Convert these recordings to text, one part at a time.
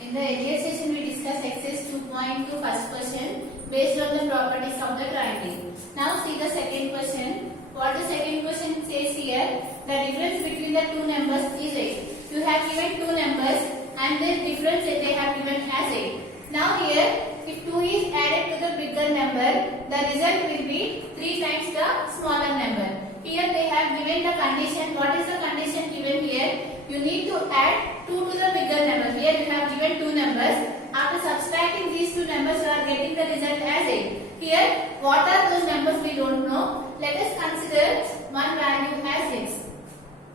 In the earlier session, we discussed exercise 2.2 first question based on the properties of the triangle. Now see the second question. What the second question says here? The difference between the two numbers is 8. You have given two numbers and the difference that they have given as 8. Now here, if 2 is added to the bigger number, the result will be 3 times the smaller number. Here they have given the condition. What is the condition given here? You need to add 2 to the bigger number. Here you have given two numbers. After subtracting these two numbers, you are getting the result as 8. Here, what are those numbers we don't know. Let us consider one value as x.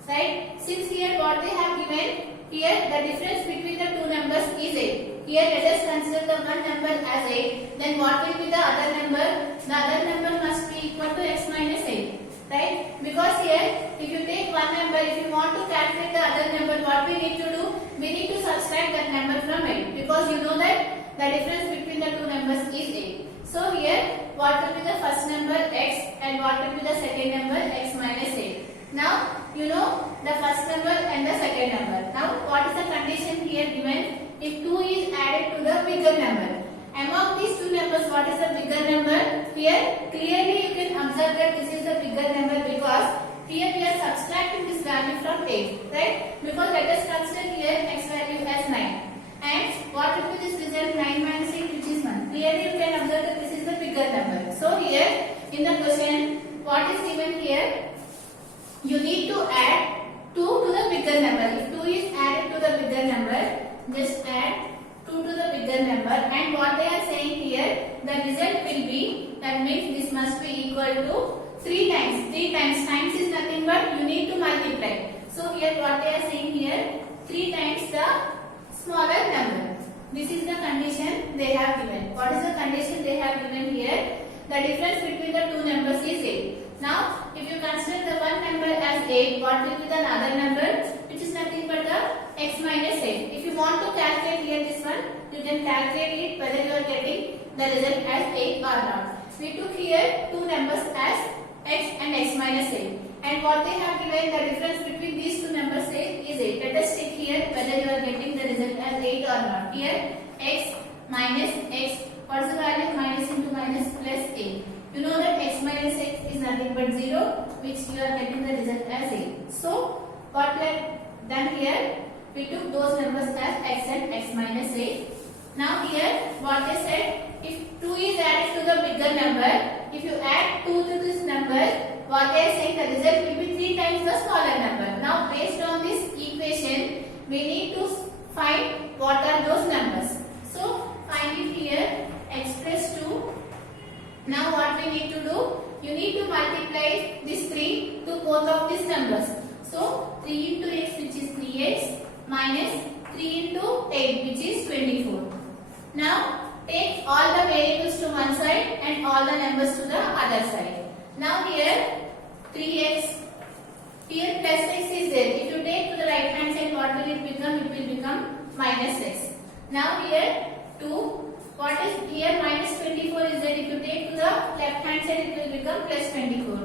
Right? Since here what they have given, here the difference between the two numbers is 8. Here let us consider the one number as 8. Then what will be the other number? The other number must be equal to x minus 8. Right? Because here, if you take one number, if you want to calculate the other number, what we need to do? We need to subtract that number from 8. Because you know that the difference between the two numbers is 8. So here, what will be the first number x and what will be the second number x minus 8. Now, you know the first number and the second number. Now, what is the condition here given? If 2 is added to the bigger number. Among these two numbers, what is the bigger number? Here, clearly you can observe that this is the bigger number because here we are subtracting this value from 8. Right? Because let us consider here x value as 9. And what will be this result? 9 minus 8, which is 1. Clearly you can observe that this is the bigger number. So here, in the question, what is given here? You need to add 2 to the bigger number. If 2 is added to the bigger number, just add 2 to the bigger number. And what they are saying here, the result will be, that means this must be equal to 3 times. 3 times. Times is nothing but you need to multiply. So here what they are saying here, 3 times the smaller number. This is the condition they have given. What is the condition they have given here? The difference between the two numbers is 8. Now, if you consider the one number as 8, what will be the other number? Which is nothing but the x minus 8. If you want to calculate here this one, you can calculate it whether you are getting the result as 8 or not. We took here two numbers as x and x minus 8. And what they have given, the difference between these two numbers is 8. Let us check here whether you are getting the result as 8 or not. Here, x minus x. What is the value of minus into minus plus 8? You know that x minus x is nothing but 0, which you are getting the result as 8. So, what we have done here, we took those numbers as x and x minus 8. Now here, what they said, if 2 is added to the bigger number, if you add 2 to this number, what they are saying, the result will be 3 times the smaller number. Now, based on this equation, we need to find what are those numbers. So, find it here, x plus 2. Now what we need to do? You need to multiply this 3 to both of these numbers. So 3 into x, which is 3x, minus 3 into 8, which is 24. Now take all the variables to one side and all the numbers to the other side. Now here 3x, here plus x is there. If you take to the right hand side, what will it become? It will become minus x. Now here 2. What is here minus 24 is that if you take to the left hand side, it will become plus 24.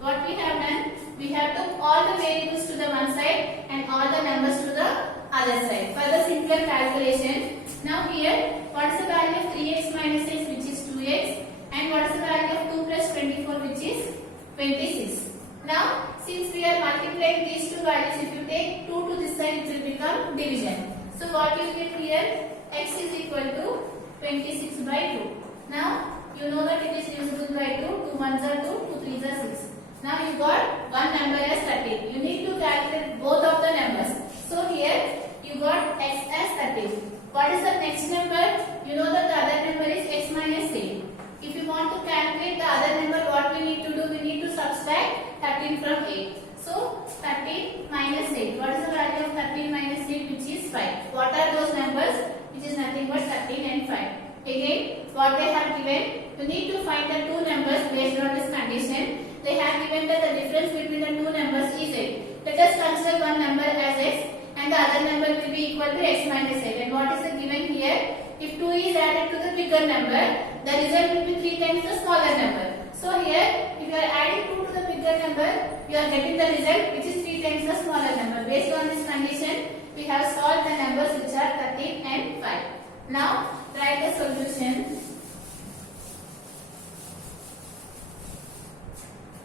What we have done, we have took all the variables to the one side and all the numbers to the other side. For the simpler calculation, now here, what is the value of 3x minus x, which is 2x, and what is the value of 2 plus 24, which is 26. Now, since we are multiplying these two values, if you take 2 to this side, it will become division. So what you get here, x is equal to 26 by 2. Now, you know that it is divisible by 2. 2 ones are 2, 2 threes are 6. Now, you got one number as 13. You need to calculate both of the numbers. So, here you got x as 13. What is the next number? You know that the other number is x minus 8. If you want to calculate the other number, what we need to do? We need to subtract 13 from 8. So, 13 minus 8. What is the value of 13 minus 8, which is 5? What are those numbers? Which is nothing but 13 and 5. Again, what they have given, you need to find the two numbers based on this condition. They have given that the difference between the two numbers is 8. Let us consider one number as x and the other number will be equal to x minus 8. And what is the given here? If 2 is added to the bigger number, the result will be 3 times the smaller number. So here, if you are adding 2 to the bigger number, you are getting the result which is 3 times the smaller number. Based on this condition, we have solved the numbers which are 13 and 5. Now, write the solution.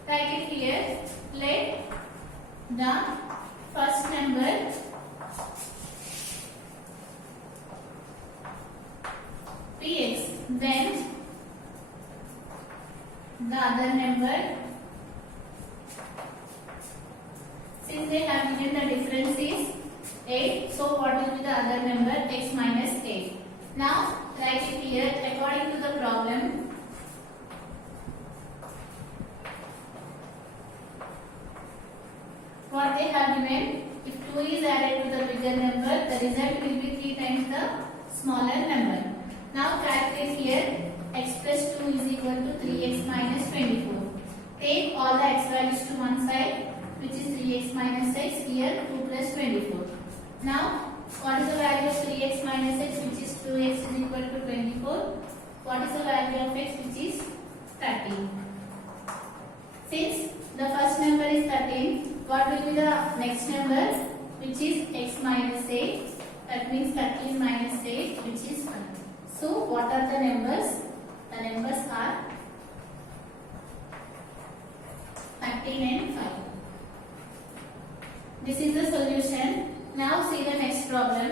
Write it here. Let the first number be x when the other number, since they have given the difference is 8, so what will be the other number? X minus 8. Now write it here according to the problem. What they have given, if 2 is added to the bigger number, the result will be 3 times the smaller number. Now calculate here, x plus 2 is equal to 3x minus 24. Take all the x values to one side, which is 3x minus x, here 2 plus 24. Now, what is the value of 3x minus x, which is 2x is equal to 24? What is the value of x, which is 13? Since the first number is 13, what will be the next number, which is x minus 8? That means 13 minus 8, which is 1. So, what are the numbers? The numbers are 13 and 5. This is the solution. Now see the next problem.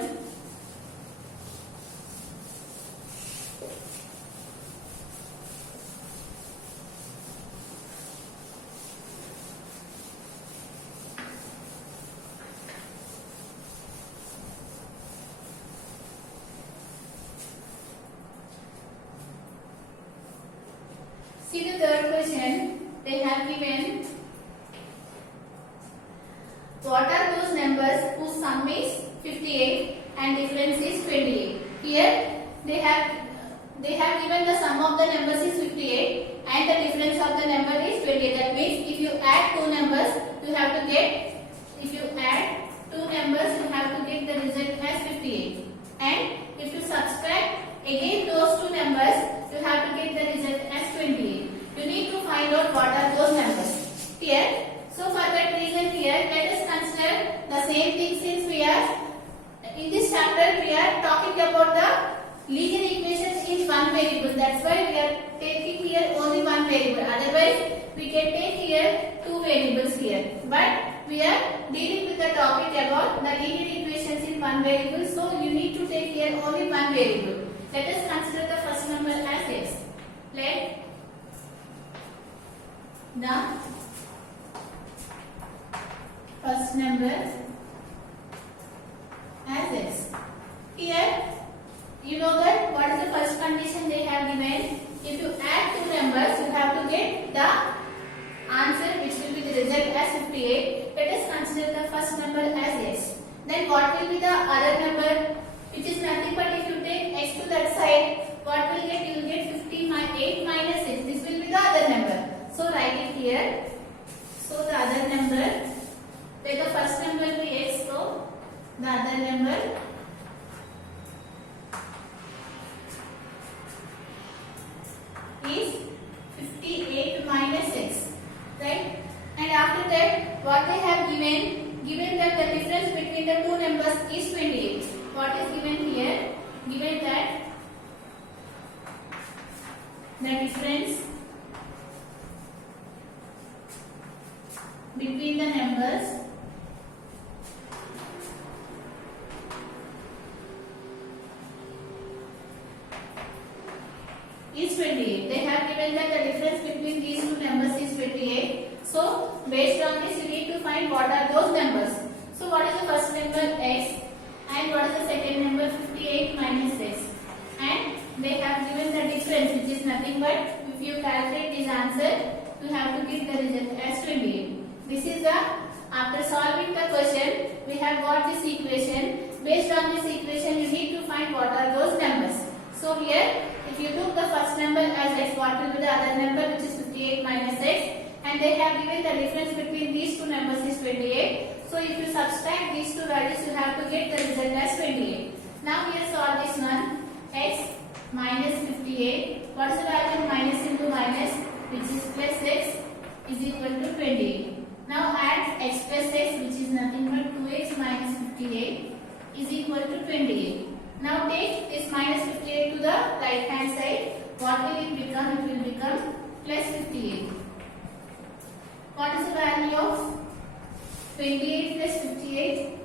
See the third question. They have given what are those numbers whose sum is 58 and difference is 28. Here they have given the sum of the numbers is 58 and the difference of the number is 28. That means if you add two numbers, you have to get the result as 58. And if you subtract again those two numbers, you have to get the result as 28. You need to find out what are those numbers. Here, so for that reason here, let us consider the same thing since we are, in this chapter we are talking about the linear equations in one variable. That's why we are taking here only one variable. Otherwise, we can take here two variables here. But we are dealing with the topic about the linear equations in one variable. So you need to take here only one variable. Let us consider the first number as x. Let the first number as x. Here, you know that what is the first condition they have given? If you add two numbers, you have to get the answer, which will be the result as 58. Let us consider the first number as x. Then what will be the other number, which is nothing but if you take x to that side, what will get? You will get 8 minus 6. This will be the other number. So write it here. So the other number, where the first number will be x, so the other number is 58 minus x, right? And after that, what they have given that the difference between the two numbers is 28. What is given here? Given that the difference between the numbers is 28. They have given that the difference between these two numbers is 28. So, based on this, you need to find what are those numbers. So, what is the first number x and what is the second number 58 minus x. And they have given the difference, which is nothing but if you calculate this answer, you have to get the result as 28. This is the, after solving the question, we have got this equation. Based on this equation, you need to find what are those numbers. So here, if you took the first number as x, what will be the other number, which is 58 minus x, and they have given the difference between these two numbers is 28. So if you subtract these two values, you have to get the result as 28. Now here solve this one, x minus 58. What is the value of minus into minus, which is plus x, is equal to 28. Now add x plus x, which is nothing but 2x is equal to 28. Now take this minus 58 to the right hand side. What will it become? It will become plus 58. What is the value of 28 plus 58?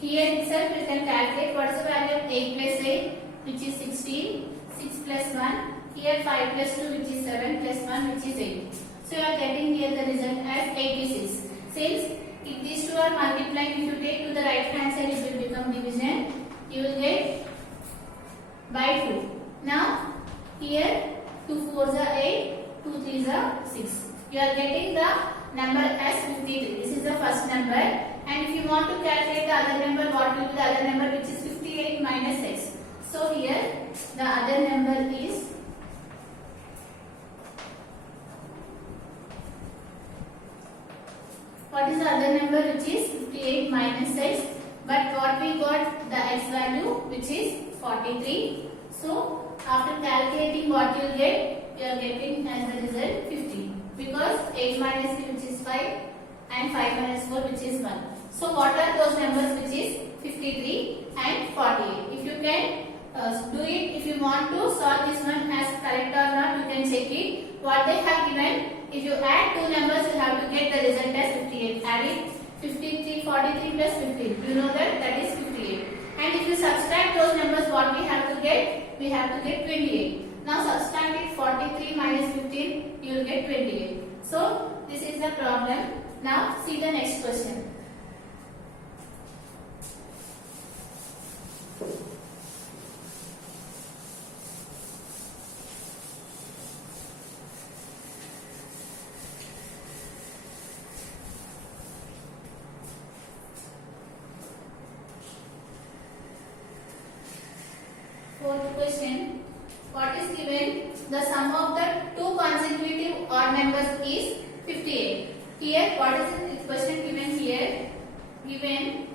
Here itself we can calculate what is the value of 8 plus 8, which is 16. 6 plus 1. Here 5 plus 2, which is 7, plus 1, which is 8. So you are getting here the result as 86. Since if these two are multiplied, if you take to the right hand side, it will become division. You will get by 2. Now here 2 4s are 8, 2 3s are 6. You are getting the number as 53. This is the first number. And if you want to calculate the other number, what will be the other number, which is 58 minus x. So here the other number is what is the other number, which is 58 minus x, but what we got the x value, which is 43. So after calculating what you get, you are getting as the result 50, because 8 minus 3, which is 5, and 5 minus 4, which is 1. So what are those numbers, which is 53 and 48? If you can do it, if you want to solve this one as correct or not, you can check it. What they have given, if you add two numbers, you have to get the result as 58. Add it, 53, 43 plus 15. You know that is 58. And if you subtract those numbers, what we have to get? We have to get 28. Now subtract it, 43 minus 15, you will get 28. So this is the problem. Now see the next question. Fourth question. What is given? The sum of the two consecutive odd numbers is 58. Here, what is the question given here? Given,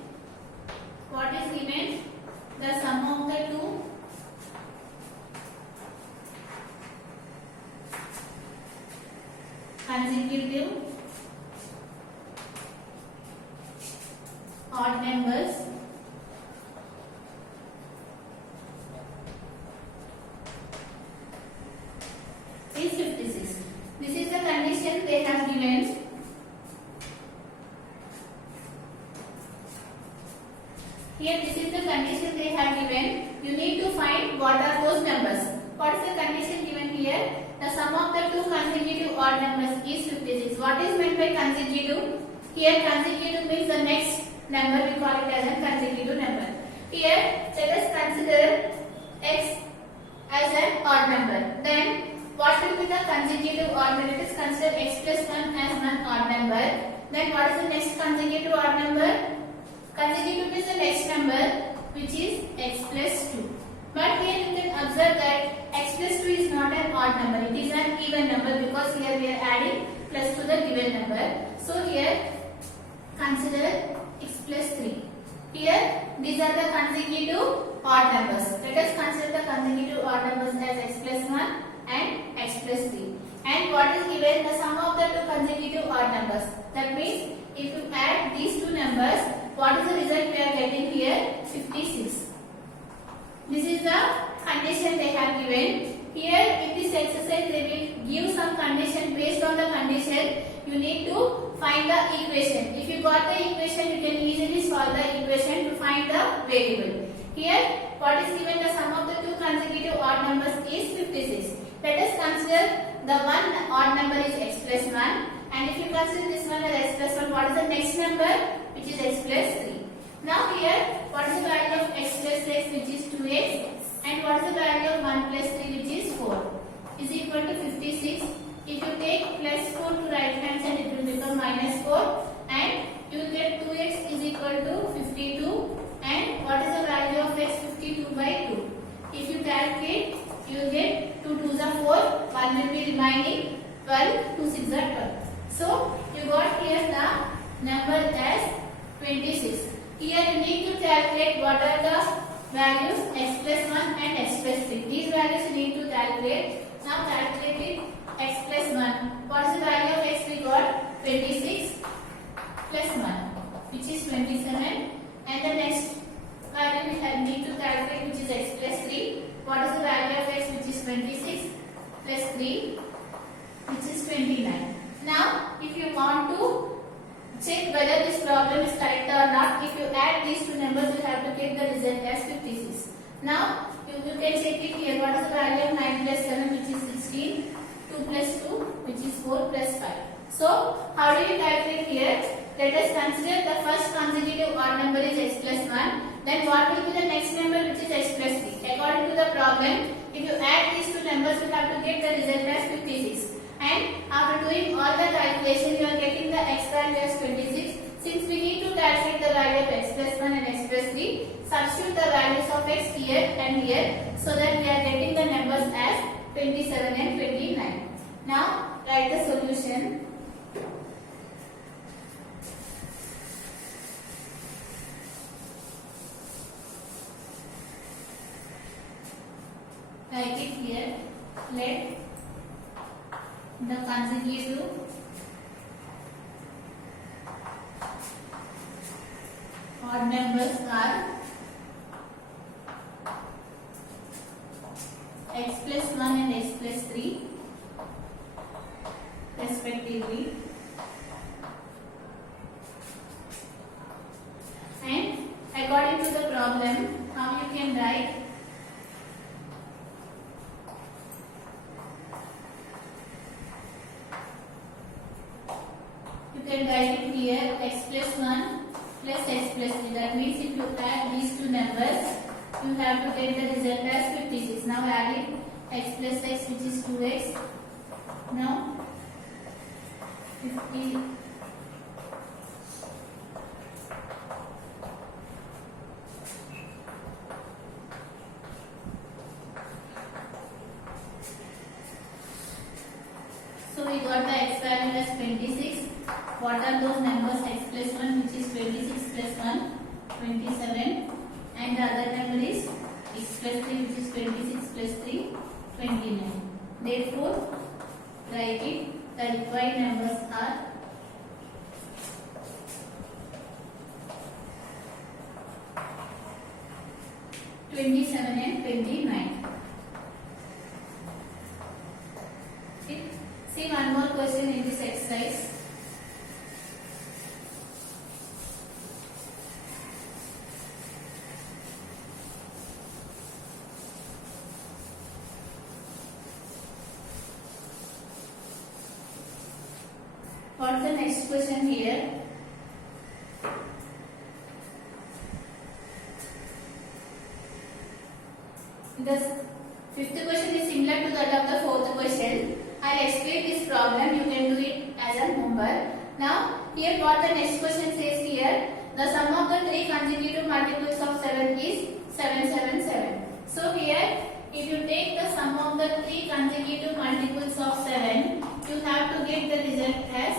what is given? The sum of the two consecutive odd numbers is 56. This is the condition they have given. Here this is the condition they have given. You need to find what are those numbers. What is the condition given here? The sum of the two consecutive odd numbers is 56. What is meant by consecutive? Here consecutive means the next number, we call it as a consecutive number. Here let us consider x as an odd number. Then what will be the consecutive odd number? Let us consider x plus 1 as one odd number. Then what is the next consecutive odd number? Consecutive is the next number, which is x plus 2. But here you can observe that x plus 2 is not an odd number. It is an even number, because here we are adding plus to the given number. So here consider x plus 3. Here these are the consecutive odd numbers. Let us consider the consecutive odd numbers as x plus 1 and x plus 3. And what is given? The sum of the two consecutive odd numbers. That means if you add these two numbers, what is the result we are getting here? 56. This is the condition they have given. Here in this exercise they will give some condition. Based on the condition, you need to find the equation. If you got the equation, you can easily solve the equation to find the variable. Here what is given? The sum of the two consecutive odd numbers is 56. Let us consider the one odd number is x plus 1, and if you consider this one as x plus 1, what is the next number? Which is x plus 3. Now here, what is the value of x plus x, which is 2x, and what is the value of 1 plus 3, which is 4, is equal to 56. If you take plus 4 to right hand side, it will become minus 4, and you will get 2x is equal to 52, and what is the value of x? 52 by 2. If you calculate, you will get 2 2s are 4, 1 will be remaining, 12, 2 6 are 12. So you got here the number as 26. Here you need to calculate what are the values x plus 1 and x plus 3. These values you need to calculate. Now calculate it. X plus 1. What is the value of x? We got 26 plus 1, which is 27, and and the next value we have need to calculate, which is x plus 3. What is the value of x, which is 26 plus 3, which is 29. Now if you want to check whether this problem is correct or not, if you add these two numbers you have to get the result as 56. Now you can check it here. What is the value of 9 plus 7, which is 16, 2 plus 2, which is 4 plus 5. So how do you calculate here? Let us consider the first consecutive odd number is x plus 1. Then what will be the next number, which is x plus 3. According to the problem, if you add these two numbers you have to get the result as 56. And after doing all the calculation you are getting the x value as 26. Since we need to calculate the value of x plus 1 and x plus 3, substitute the values of x here and here, so that we are getting the numbers as 27 and 29. Now write the solution. Write it here. Let the consecutive odd numbers are x plus 1 and x plus 3 respectively, and according to the problem, how you can write? You can write it here, x plus 1 plus x plus 3. That means if you add these two numbers, you have to get the result as 56. Now add it, x plus x, which is 2x. Now 50. So we got the x value as 26. What are those numbers? X plus 1, which is 26 plus 1, 27, and the other number is x plus 3, which is 26 plus 3, 29. Therefore, write it. The required numbers are 27 and 29. See one more question in this exercise. What's the next question here? The fifth question is similar to that of the fourth question. I'll explain this problem. You can do it as a homework. Now, here what the next question says here. The sum of the three consecutive multiples of 7 is 777. So here, if you take the sum of the three consecutive multiples of 7, you have to get the result as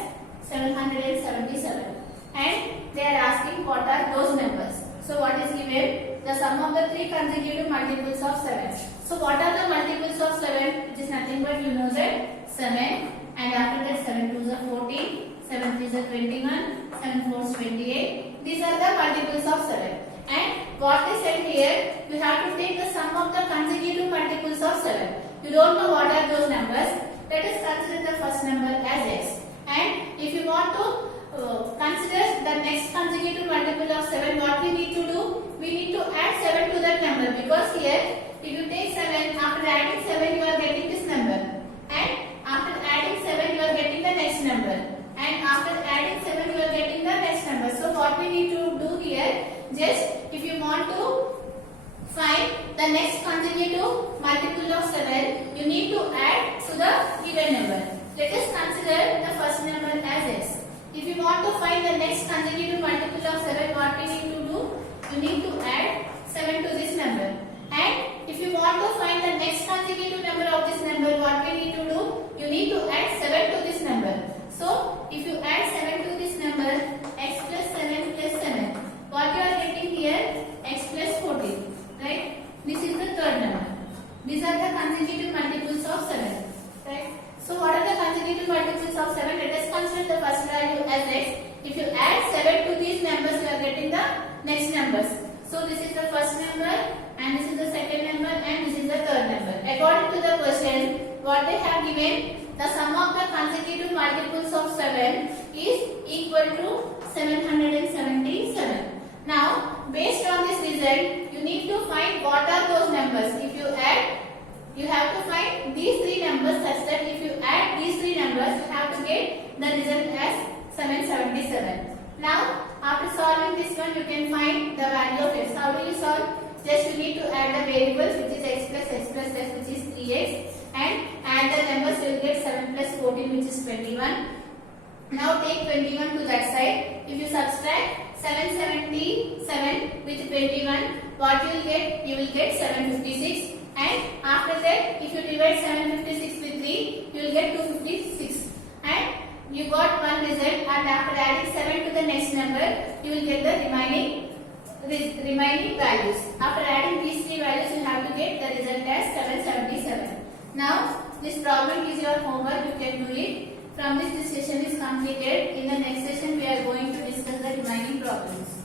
777. And they are asking what are those numbers. So what is given? The sum of the three consecutive multiples of 7. So what are the multiples of 7? It is nothing but you know that 7, and after that 7 2s are 14, 7 3s are 21, 7 4s 28. These are the multiples of 7. And what is said here, you have to take the sum of the consecutive multiples of 7. You don't know what are those numbers. Let us consider the first number as x. And if you want to consider the next consecutive multiple of 7, what we need to do? We need to add 7 to that number, because here if you take 7, after adding 7 you are getting this number, and after adding 7 you are getting the next number, and after adding 7 you are getting the next number. So what we need to do here, just if you want to find the next consecutive multiple of 7, you need to add to the given number. Let us consider the first number as x. If you want to find the next consecutive multiple of 7, what we need to do? You need to add 7 to this number. And if you want to find the next consecutive number of this number, what we need to do? You need to add 7 to this number. So, if you add 7 to this number, x plus 7 plus 7, what you are getting here? X plus 14. Right? This is the third number. These are the consecutive multiples of 7. Right? So, what are the consecutive multiples of 7? Let us consider the first value as x. If you add 7 to next numbers. So this is the first number and this is the second number and this is the third number. According to the question, what they have given, the sum of the consecutive multiples of 7 is equal to 777. Now, based on this result, you need to find what are those numbers. If you add, you have to find these three numbers such that if you add these three numbers, you have to get the result as 777. Now, after solving this one, you can find the value of x. How do you solve? Just you need to add the variables, which is x plus s, which is 3x, and add the numbers. You will get 7 plus 14, which is 21. Now take 21 to that side. If you subtract 777 with 21, what you will get? You will get 756. And after that, if you divide 756 with 3, you will get 256. And you got one result. And after adding 7 to the next number, you will get the remaining values. After adding these three values, you have to get the result as 777. Now, this problem is your homework. You can do it. From this session is completed. In the next session, we are going to discuss the remaining problems.